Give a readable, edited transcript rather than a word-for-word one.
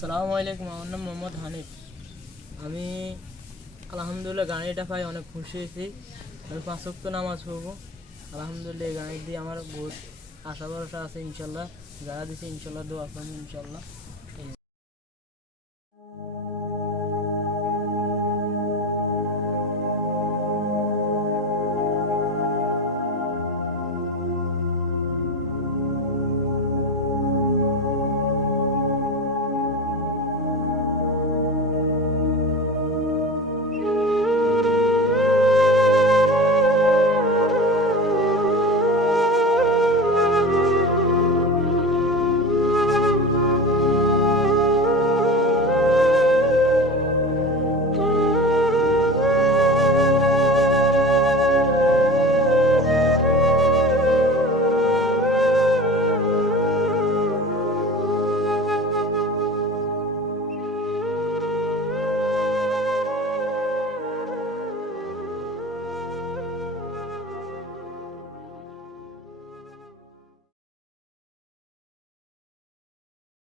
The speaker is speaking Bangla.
আসসালামু আলাইকুম, আমার নাম মোহাম্মদ হানিফ। আমি আলহামদুলিল্লাহ গাড়িটা পাই অনেক খুশি হয়েছি। আমি 5 ওয়াক্ত নামাজ পড়বো। আলহামদুলিল্লাহ এই গাড়ি দিয়ে আমার বহুত আশা ভরসা আছে, ইনশাল্লাহ। যারা দিছে ইনশাল্লাহ দোয়া করুন ইনশাল্লাহ।